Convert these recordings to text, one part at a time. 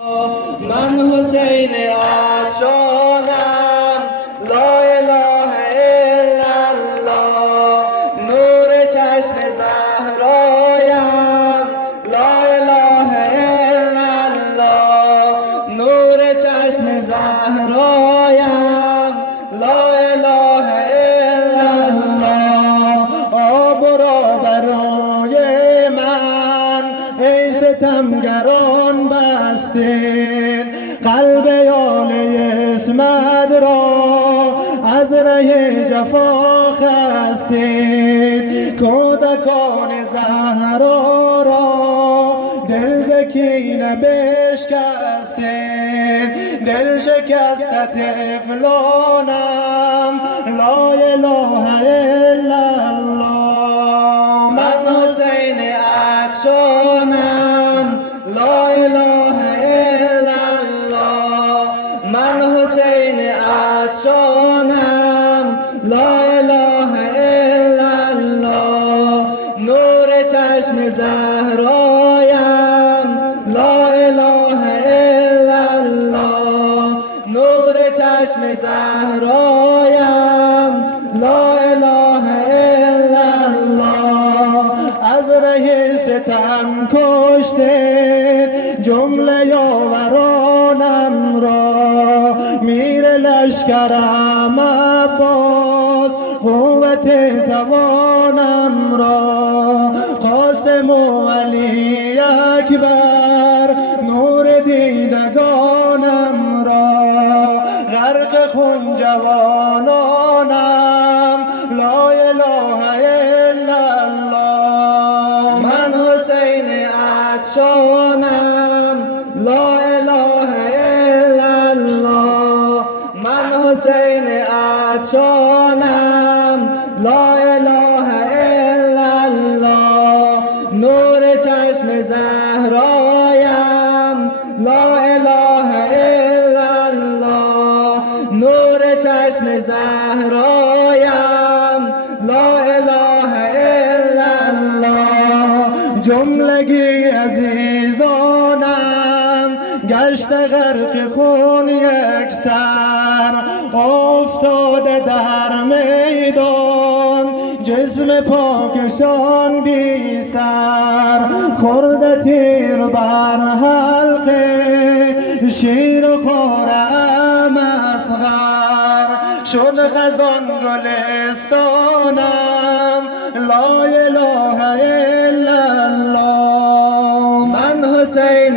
من حسین عطشانم، لا اله الا الله. نور چشم زهرایم، لا اله الا الله. نور چشم زهرایم، لا اله الا الله. آب را برای من ای ستمگران بستین، قلب آل اسمت را از ره جفا خستین. کودکان زهرا را دل به کینه بشکستین، دل شکست طفلانم، لا اله الا الله. من حسین عطشانم، لا اله الا الله. من حسین عطشانم، لا اله الا الله. نور چشم زهرایم، لا اله الا الله. نور چشم زهرایم، لا اله الا الله. از ره ستم کشته جمله یاورانم را، میر لشکرم عباس قوت توانم را. قاسم و علی اکبر نور دیدگانم را. غرق خون جوانانم، لا اله الا الله. من حسین عطشانم، لا اله الا الله. من حسین عطشانم، لا اله الا الله. نور چشم زهرایم، لا اله الا الله. نور چشم زهرایم، لا اله الا الله. جملگی عزیزانم گشت غرق خون یکسر، افتاده در میدان جسم پاکشان بی سر. خورده تیر بر حلقه شیر و خورم اصغر، شد خزان گلستانم، لا اله الا الله. من حسین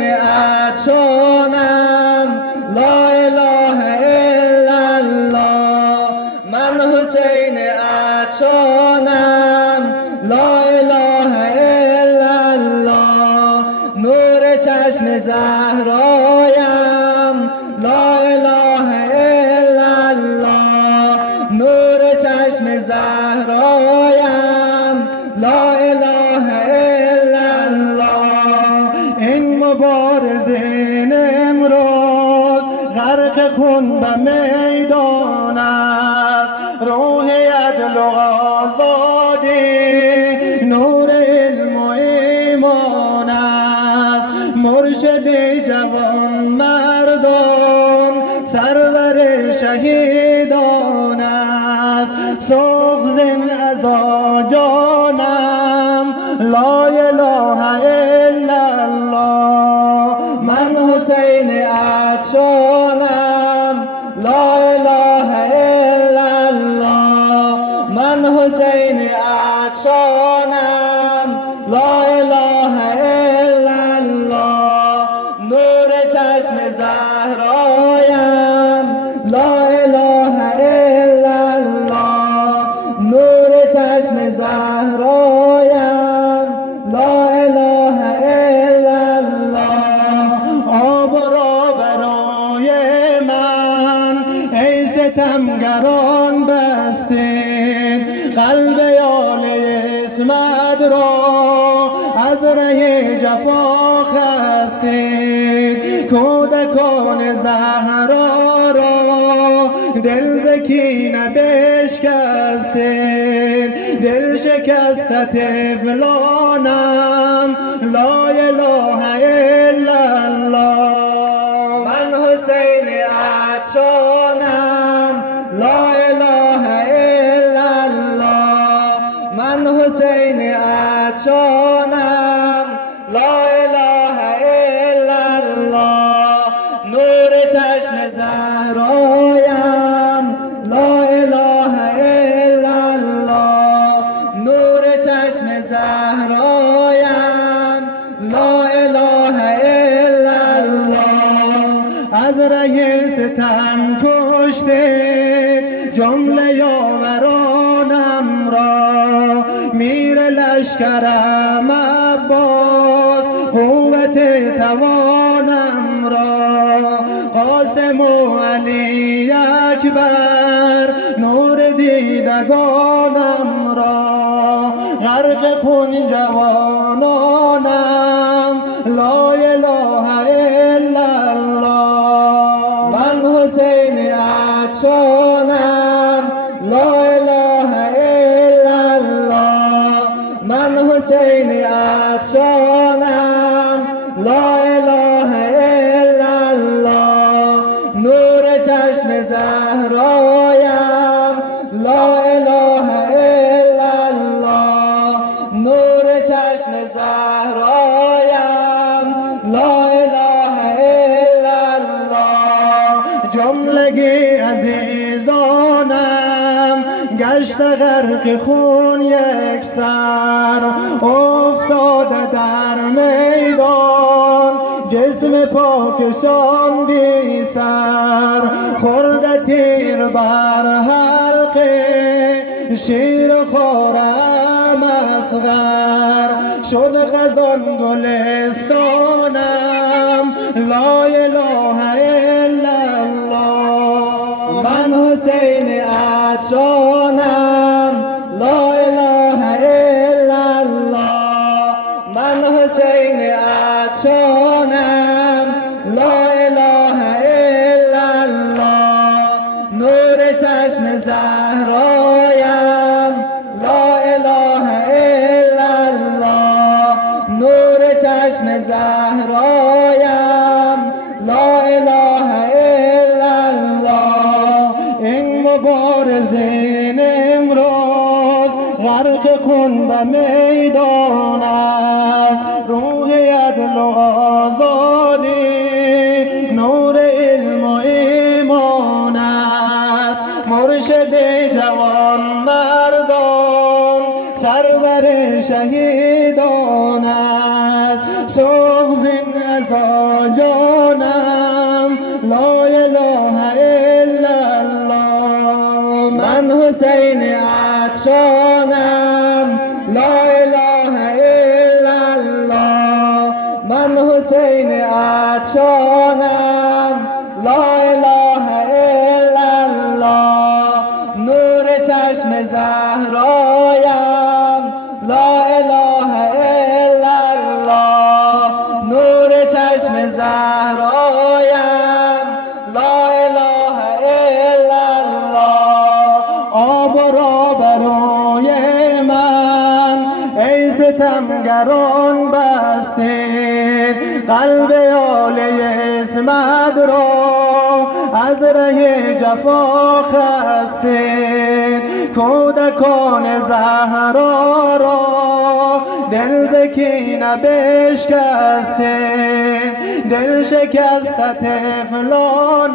عطشانم، لا اله الا الله. من حسین عطشانم، لا اله الا الله. نور چشم زهرایم، لا اله الا الله. نور چشم زهرایم، لا اله الا الله. این مبارزین امروز غرق خون به میدان است، روح عدل و آزادی نور علم و ایمان است. مرشد جوان مردان سرور شهیدان است. سوخزن از جانم، لا اله الا الله. من حسین عطشانم، لا اله الا الله. من حسین عطشانم، لا اله الا الله. نور چشم زهرایم، لا اله الا الله. نور چشم زهرایم، لا اله الا الله. آب را برای من ای ستمگران بستین، قلب آل اسمت را از ره جفا خستین. کودکان زهرا را دل ز کینه بشکستین، دل شکست طفلانم، لا اله الا الله. عطشانم لا اله الا الله من حسین عطشانم لا اله الا الله نور چشم زهرایم لا اله الا الله نور چشم زهرایم لا اله الا الله از ره ستم کشته جمله یاورانم را میر لشکرم عباس قوت توانم را قاسم و علی اکبر نور دیدگانم را غرق خون جوانانم لا اله الا الله من حسین عطشانم لا اله الا الله من حسین عطشانم لا اله الا الله نور چشم زهرایم لا اله الا الله نور چشم زهرایم لا اله الا الله جملگی عزیزانم گشت غرق خون یک سر افتاده در میدان جسم پاکشان بی سر خورده تیر بر حلقه شیر خورم اصغر شد خزان گلستانم لا اله الا الله من حسین عطشانم لا اله الا الله من حسین عطشانم لا اله الا الله نور چشم زهرایم لا اله الا الله نور چشم زهرایم لا اله الا الله این مبارزین امروز غرق خون به میدان است روح عدل و آزادی نور علم و ایمان است مرشد جوان مردان سرور شهیدان است سوزین از جانم لا اله الا الله من حسین عطشانم لا اله الا الله من حسین عطشانم لا اله الا الله نور چشم زهرایم لا اله الا الله نور چشم زهرایم لا اله الا الله آب را برای من ای ستمگران بستید قلب آل اسمت را از ره جفا خستید کودکان زهرا را دل ز کینه بشکستید دل شکست طفلانم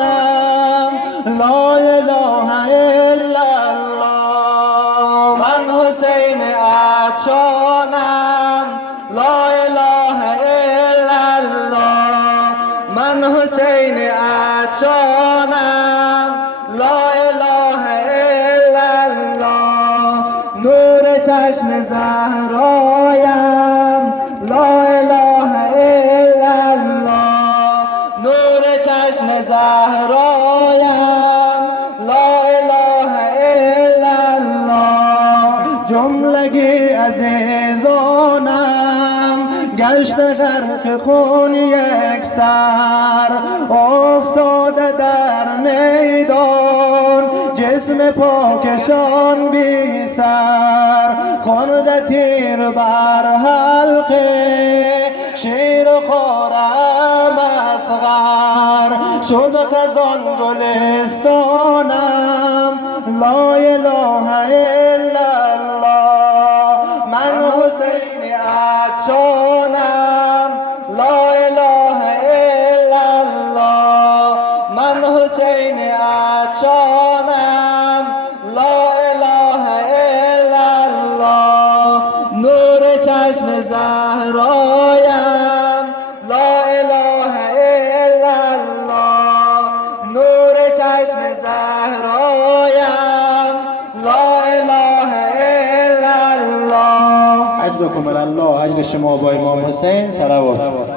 لا اله الا الله من حسین عطشانم لا اله الا الله من حسین عطشانم لا اله الا الله نور چشم زهرایم لا اله الا الله نور چشم زهرایم لا اله الا الله جملگی عزیزانم گشت غرق خون یک سر افتاده در میدان جسم پاکشان بی سر خورده تیر بر حلقه شیر خورم اصغر شد خزان گلستانم لا اله الا الله من حسین عطشانم لا اله الا الله من حسین عطشانم لا اله الا الله نور چشم زهرایم لا اله الا الله نور چشم زهرایم لا اله الا الله. اجرکم الله، اجر شما با امام حسین صلوات.